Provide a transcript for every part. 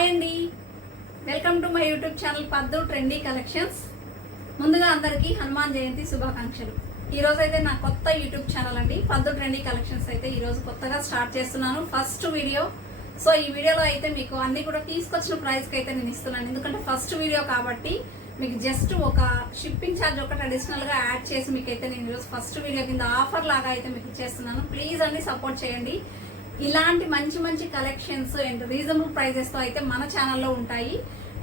Hi అండి, welcome to my YouTube channel పద్దు trendy collections. ముందుగా అందరికీ హనుమాన్ జయంతి శుభాకాంక్షలు. ఈ రోజు అయితే నా కొత్త యూట్యూబ్ ఛానల్ అండి పద్దు ట్రెండీ కలెక్షన్స్ అయితే ఈ రోజు కొత్తగా స్టార్ట్ చేస్తున్నాను. First video. సో ఈ వీడియోలో అయితే మీకు అన్ని కూడా తీసుకొచ్చిన ప్రైస్కి అయితే నేను ఇస్తున్నాను. ఎందుకంటే ఫస్ట్ వీడియో కాబట్టి మీకు జస్ట్ ఒక షిప్పింగ్ ఛార్జ్ ఒకటి అడిషనల్ గా యాడ్ చేసి మీకైతే నేను ఈరోజు ఫస్ట్ వీడియో కింద ఆఫర్ లాగా అయితే మీకు ఇచ్చేస్తున్నాను. ప్లీజ్ అన్ని సపోర్ట్ చేయండి. ఇలాంటి మంచి మంచి కలెక్షన్స్ అండ్ రీజనబుల్ ప్రైజెస్ తో అయితే మన ఛానల్లో ఉంటాయి.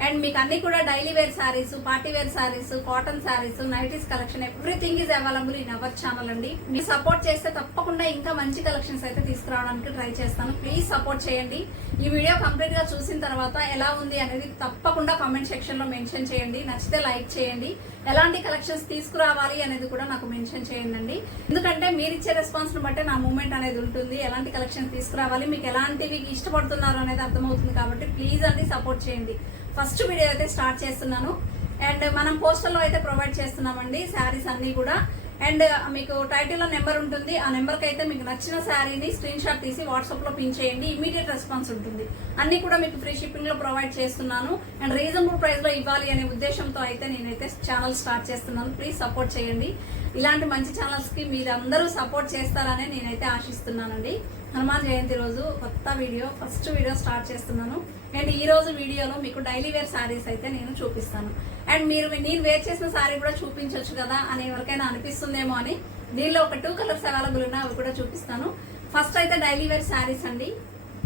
అండ్ మీకు అన్ని కూడా daily wear saris, party wear saris, cotton saris, nighties collection everything is available in our channel అండి. మీరు సపోర్ట్ చేస్తే తప్పకుండా ఇంకా మంచి కలెక్షన్స్ అయితే తీసుకురావడానికి ట్రై చేస్తాను. ప్లీజ్ సపోర్ట్ చేయండి. ఈ వీడియో కంప్లీట్ గా చూసిన తర్వాత ఎలా ఉంది అనేది తప్పకుండా కామెంట్ సెక్షన్ లో మెన్షన్ చేయండి. నచ్చితే లైక్ చేయండి. ఎలాంటి కలెక్షన్స్ తీసుకురావాలి అనేది కూడా నాకు మెన్షన్ చేయండి. ఎందుకంటే మీరు ఇచ్చే రెస్పాన్స్ ను బట్టే నా మూమెంట్ అనేది ఉంటుంది. ఎలాంటి కలెక్షన్స్ తీసుకురావాలి, మీకు ఎలాంటివి ఇష్టపడుతున్నారు అనేది అర్థమవుతుంది. కాబట్టి ప్లీజ్ అండి సపోర్ట్ చేయండి. ఫస్ట్ వీడియో అయితే స్టార్ట్ చేస్తున్నాను. అండ్ మనం పోస్టర్లో అయితే ప్రొవైడ్ చేస్తున్నామండి శారీస్ అన్ని కూడా. అండ్ మీకు టైటిల్లో నెంబర్ ఉంటుంది. ఆ నెంబర్కి అయితే మీకు నచ్చిన శారీని స్క్రీన్ షాట్ తీసి వాట్సాప్లో పిన్ చేయండి. ఇమీడియట్ రెస్పాన్స్ ఉంటుంది. అన్ని కూడా మీకు ఫ్రీ షిప్పింగ్లో ప్రొవైడ్ చేస్తున్నాను. అండ్ రీజనబుల్ ప్రైస్లో ఇవ్వాలి అనే ఉద్దేశంతో అయితే నేనైతే ఛానల్ స్టార్ట్ చేస్తున్నాను. ప్లీజ్ సపోర్ట్ చేయండి. ఇలాంటి మంచి ఛానల్స్కి మీరందరూ సపోర్ట్ చేస్తారని నేనైతే ఆశిస్తున్నానండి. హనుమాన్ జయంతి రోజు కొత్త వీడియో, ఫస్ట్ వీడియో స్టార్ట్ చేస్తున్నాను. అండ్ ఈ రోజు వీడియోలో మీకు డైలీ వేర్ శారీస్ అయితే నేను చూపిస్తాను. అండ్ నేను వేర్ చేసిన శారీ కూడా చూపించవచ్చు కదా అని ఎవరికైనా అనిపిస్తుందేమో అని దీనిలో ఒక 2 కలర్స్ అవైలబుల్ ఉన్నాయి, అవి కూడా చూపిస్తాను. ఫస్ట్ అయితే డైలీ వేర్ శారీస్ అండి.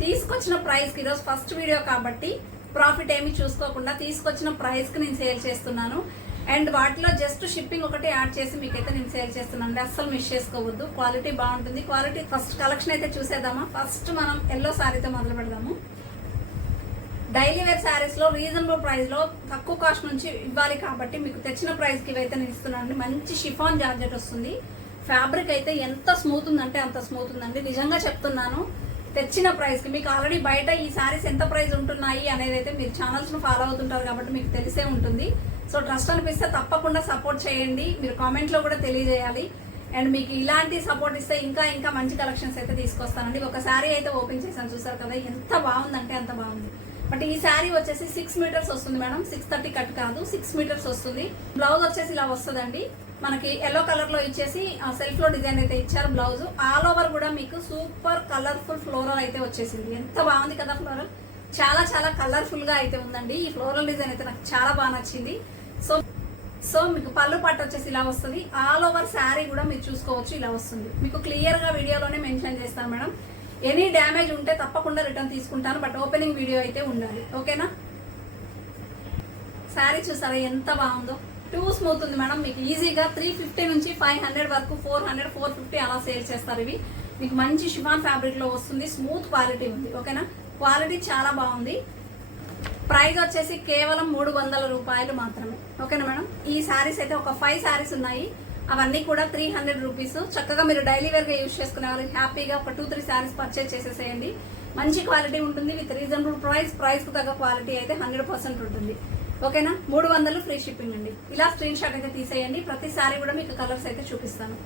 తీసుకొచ్చిన ప్రైస్ కి ఈరోజు ఫస్ట్ వీడియో కాబట్టి ప్రాఫిట్ ఏమి చూసుకోకుండా తీసుకొచ్చిన ప్రైస్ కి నేను సేల్ చేస్తున్నాను. అండ్ వాటిలో జస్ట్ షిప్పింగ్ ఒకటి యాడ్ చేసి మీకైతే నేను సేల్ చేస్తున్నాను. అస్సలు మిస్ చేసుకోవద్దు. క్వాలిటీ బాగుంటుంది. క్వాలిటీ ఫస్ట్ కలెక్షన్ అయితే చూసేద్దామా. ఫస్ట్ మనం ఎల్లో శారీతో మొదలు పెడదాము. డైలీ వేర్ శారీస్ లో రీజనబుల్ ప్రైస్ లో తక్కువ కాస్ట్ నుంచి ఇవ్వాలి కాబట్టి మీకు తెచ్చిన ప్రైస్ కి ఇవైతే నేను ఇస్తున్నాను. మంచి షిఫాన్ జార్జెట్ వస్తుంది. ఫ్యాబ్రిక్ అయితే ఎంత స్మూత్ ఉందంటే అంత స్మూత్ ఉందండి. నిజంగా చెప్తున్నాను. తెచ్చిన ప్రైస్ కి మీకు ఆల్రెడీ బయట ఈ శారీస్ ఎంత ప్రైస్ ఉంటున్నాయి అనేది అయితే మీరు ఛానల్స్ ను ఫాలో అవుతుంటారు కాబట్టి మీకు తెలిసే ఉంటుంది. సో ట్రస్ట్ అనిపిస్తే తప్పకుండా సపోర్ట్ చేయండి. మీరు కామెంట్ లో కూడా తెలియజేయాలి. అండ్ మీకు ఇలాంటి సపోర్ట్ ఇస్తే ఇంకా ఇంకా మంచి కలెక్షన్స్ అయితే తీసుకొస్తానండి. ఒక శారీ అయితే ఓపెన్ చేశాను, చూసారు కదా ఎంత బాగుందంటే అంత బాగుంది. బట్ ఈ శారీ వచ్చేసి 6 మీటర్స్ వస్తుంది మేడం. 630 కట్ కాదు, 6 మీటర్స్ వస్తుంది. బ్లౌజ్ వచ్చేసి ఇలా వస్తుందండి. మనకి ఎల్లో కలర్ లో ఇచ్చేసి ఆ సెల్ఫ్ లో డిజైన్ అయితే ఇచ్చారు. బ్లౌజ్ ఆల్ ఓవర్ కూడా మీకు సూపర్ కలర్ఫుల్ ఫ్లోరల్ అయితే వచ్చేసింది. ఎంత బాగుంది కదా ఫ్లోరల్. చాలా చాలా కలర్ఫుల్ గా అయితే ఉందండి. ఈ ఫ్లోరల్ డిజైన్ అయితే నాకు చాలా బాగా నచ్చింది. సో మీకు పళ్ళు పట్టు వచ్చేసి ఇలా వస్తుంది. ఆల్ ఓవర్ శారీ కూడా మీరు చూసుకోవచ్చు, ఇలా వస్తుంది. మీకు క్లియర్ గా వీడియోలోనే మెన్షన్ చేస్తాను మేడం. ఎనీ డ్యామేజ్ ఉంటే తప్పకుండా రిటర్న్ తీసుకుంటాను. బట్ ఓపెనింగ్ వీడియో అయితే ఉండాలి, ఓకేనా. శారీ చూసారా ఎంత బాగుందో. టూ స్మూత్ ఉంది మేడం. మీకు ఈజీగా 350 నుంచి 500 వరకు, 400, 450 అలా సేల్ చేస్తారు. ఇవి మీకు మంచి షిఫాన్ ఫ్యాబ్రిక్ లో వస్తుంది. స్మూత్ క్వాలిటీ ఉంది, ఓకేనా. క్వాలిటీ చాలా బాగుంది. ప్రైస్ వచ్చేసి కేవలం 300 రూపాయలు మాత్రమే, ఓకేనా మేడం. ఈ శారీస్ అయితే ఒక 5 శారీస్ ఉన్నాయి. అవన్నీ కూడా 300 రూపీస్. చక్కగా మీరు డైలీ వేర్ గా యూజ్ చేసుకునే వాళ్ళకి హ్యాపీగా ఒక 2-3 శారీస్ పర్చేజ్ చేసేసేయండి. మంచి క్వాలిటీ ఉంటుంది విత్ రీజనబుల్ ప్రైస్ కు తగ్గ క్వాలిటీ అయితే 100% ఉంటుంది, ఓకేనా. 300 ఫ్రీ షిప్పింగ్ అండి. ఇలా స్క్రీన్ షాట్ అయితే తీసేయండి. ప్రతి శారీ కూడా మీకు కలర్స్ అయితే చూపిస్తాను.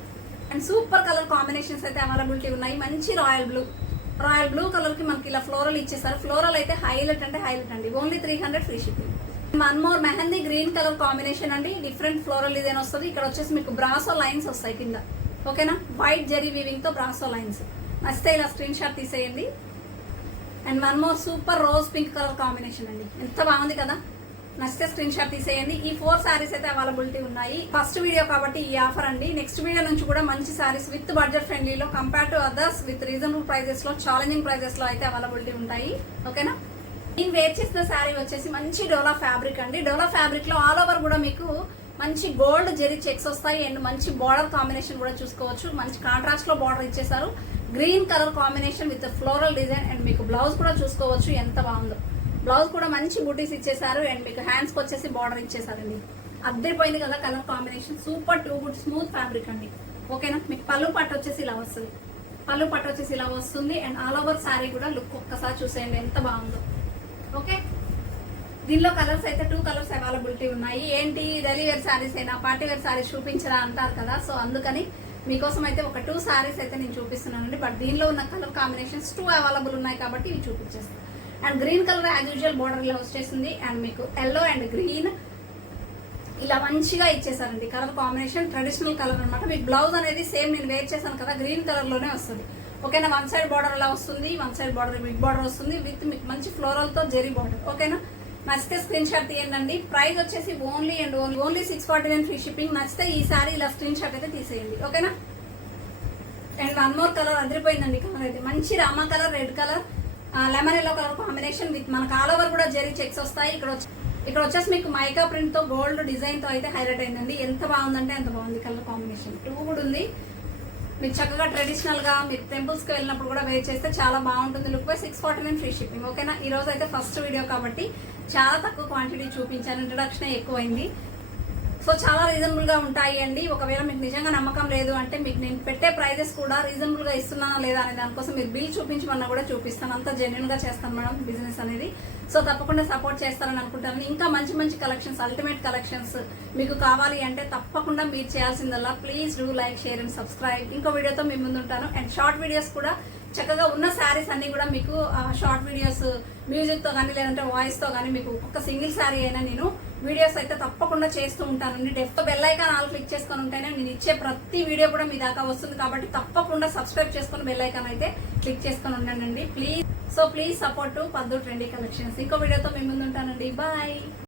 అండ్ సూపర్ కలర్ కాంబినేషన్స్ అయితే అవైలబిలిటీ ఉన్నాయి. మంచి రాయల్ బ్లూ కలర్ కి మనకి ఇలా ఫ్లోరల్ ఇచ్చేసారు. ఫ్లోరల్ అయితే హైలైట్ అంటే హైలైట్ అండి. Only 300 free shipping. One more mehndi green colour combination అండి. డిఫరెంట్ ఫ్లోరల్ డిజైన్ వస్తుంది. ఇక్కడ వచ్చేసి మీకు బ్రాసో లైన్స్ వస్తాయి కింద, ఓకేనా. వైట్ జెరీ వీవింగ్ తో బ్రాసో లైన్స్. నచ్చితే ఇలా స్క్రీన్ షాట్ తీసేయండి. And one more super rose pink colour combination అండి. ఎంత బాగుంది కదా. నచ్చితే స్క్రీన్ షాట్ తీసేయండి. ఈ 4 శారీస్ అయితే అవైలబిలిటీ ఉన్నాయి. ఫస్ట్ వీడియో కాబట్టి ఈ ఆఫర్ అండి. నెక్స్ట్ వీడియో నుంచి కూడా మంచి శారీస్ విత్ బడ్జెట్ ఫ్రెండ్లీలో compare to others with reasonable prices లో, ఛాలెంజింగ్ ప్రైజెస్ లో అయితే అవైలబిలిటీ ఉంటాయి, ఓకేనా. నేను వేర్ చేసిన శారీ వచ్చేసి మంచి డోలా ఫ్యాబ్రిక్ అండి. డోలా ఫ్యాబ్రిక్ లో ఆల్ ఓవర్ కూడా మీకు మంచి గోల్డ్ జెరీ చెక్స్ వస్తాయి. అండ్ మంచి బార్డర్ కాంబినేషన్ కూడా చూసుకోవచ్చు. మంచి కాంట్రాస్ట్ లో బార్డర్ ఇచ్చేసారు. Green colour combination with floral design. And మీకు బ్లౌజ్ కూడా చూసుకోవచ్చు ఎంత బాగుందో. బ్లౌజ్ కూడా మంచి బూటీస్ ఇచ్చేసారు. అండ్ మీకు హ్యాండ్స్ కి వచ్చేసి బార్డర్ ఇచ్చేసారండి. అద్దరిపోయింది కదా colour combination. Super too good smooth fabric అండి, ఓకేనా. మీకు పళ్ళు పట్టు వచ్చేసి ఇలా వస్తుంది. అండ్ ఆల్ ఓవర్ శారీ కూడా లుక్ ఒక్కసారి చూసేయండి ఎంత బాగుందో, ఓకే. దీనిలో కలర్స్ అయితే 2 కలర్స్ అవైలబిలిటీ ఉన్నాయి. ఏంటి డైలీ వేర్ శారీస్ అయినా పార్టీ వేర్ శారీస్ చూపించరా అంటారు కదా. సో అందుకని మీకోసం అయితే ఒక 2 శారీస్ అయితే నేను చూపిస్తున్నానండి. బట్ దీనిలో ఉన్న కలర్ కాంబినేషన్స్ 2 అవైలబుల్ ఉన్నాయి కాబట్టి ఇవి చూపించేస్తాను. And green colour as usual border ఇలా వచ్చేసింది. అండ్ మీకు ఎల్లో అండ్ గ్రీన్ ఇలా మంచిగా ఇచ్చేసారండి. కలర్ కాంబినేషన్ ట్రెడిషనల్ కలర్ అనమాట. మీకు బ్లౌజ్ అనేది సేమ్ నేను వేర్ చేశాను కదా, గ్రీన్ కలర్ లోనే వస్తుంది. ఓకేనా, వన్ సైడ్ బార్డర్ ఇలా వస్తుంది, one side border big border వస్తుంది విత్ మీకు మంచి ఫ్లోరల్ తో జెరీ బార్డర్. ఓకేనా, నచ్చితే స్క్రీన్ షాట్ తీయండి. ప్రైస్ వచ్చేసి ఓన్లీ 649 ఫ్రీ షిప్పింగ్. నచ్చితే ఈ సారీ ఇలా స్క్రీన్ షాట్ అయితే తీసేయండి. ఓకేనా, అండ్ వన్ మోర్ కలర్ అదిరిపోయిందండి. కలర్ అయితే మంచి రామా colour, red colour, lemon yellow colour combination with మనకు ఆల్ ఓవర్ కూడా జెరీ చెక్స్ వస్తాయి. ఇక్కడ వచ్చేసి మీకు మైకా ప్రింట్ తో గోల్డ్ డిజైన్ తో అయితే హైలైట్ అయిందండి. ఎంత బాగుందంటే అంత బాగుంది. కలర్ కాంబినేషన్ టూ కూడా ఉంది. మీకు చక్కగా ట్రెడిషనల్ గా మీరు టెంపుల్స్ కి వెళ్ళినప్పుడు కూడా వేర్ చేస్తే చాలా బాగుంటుంది. Look by 649 free shipping. ఓకేనా, ఈ రోజు అయితే ఫస్ట్ వీడియో కాబట్టి చాలా తక్కువ క్వాంటిటీ చూపించాను, ఇంట్రడక్షన్ ఎక్కువైంది. సో చాలా రీజనబుల్ గా ఉంటాయి అండి. ఒకవేళ మీకు నిజంగా నమ్మకం లేదు అంటే మీకు నేను పెట్టే ప్రైజెస్ కూడా రీజనబుల్ గా ఇస్తున్నానా లేదా అనే దానికోసం మీరు బిల్ చూపించమన్నా కూడా చూపిస్తాను. అంత జెన్యున్ గా చేస్తాను మేడం బిజినెస్ అనేది. సో తప్పకుండా సపోర్ట్ చేస్తారని అనుకుంటాను. ఇంకా మంచి మంచి కలెక్షన్స్, అల్టిమేట్ కలెక్షన్స్ మీకు కావాలి అంటే తప్పకుండా మీరు చేయాల్సిందల్లా please do like, share and subscribe. ఇంకో వీడియోతో మీ ముందు ఉంటాను. అండ్ షార్ట్ వీడియోస్ కూడా చక్కగా ఉన్న శారీస్ అన్ని కూడా మీకు షార్ట్ వీడియోస్ మ్యూజిక్ తో కానీ లేదంటే వాయిస్ తో కానీ మీకు ఒక సింగిల్ శారీ అయినా నేను వీడియోస్ అయితే తప్పకుండా చేస్తూ ఉంటానండి. బెల్ ఐకాన్ ఆల్ క్లిక్ చేసుకొని ఉంటేనే నేను ఇచ్చే ప్రతి వీడియో కూడా మీ దాకా వస్తుంది. కాబట్టి తప్పకుండా సబ్స్క్రైబ్ చేసుకొని బెల్ ఐకాన్ అయితే క్లిక్ చేసుకొని ఉండండి ప్లీజ్. సో ప్లీజ్ సపోర్ట్ పద్దు ట్రెండీ కలెక్షన్స్. ఇంకో వీడియోతో మీ ముందు ఉంటానండి. బాయ్.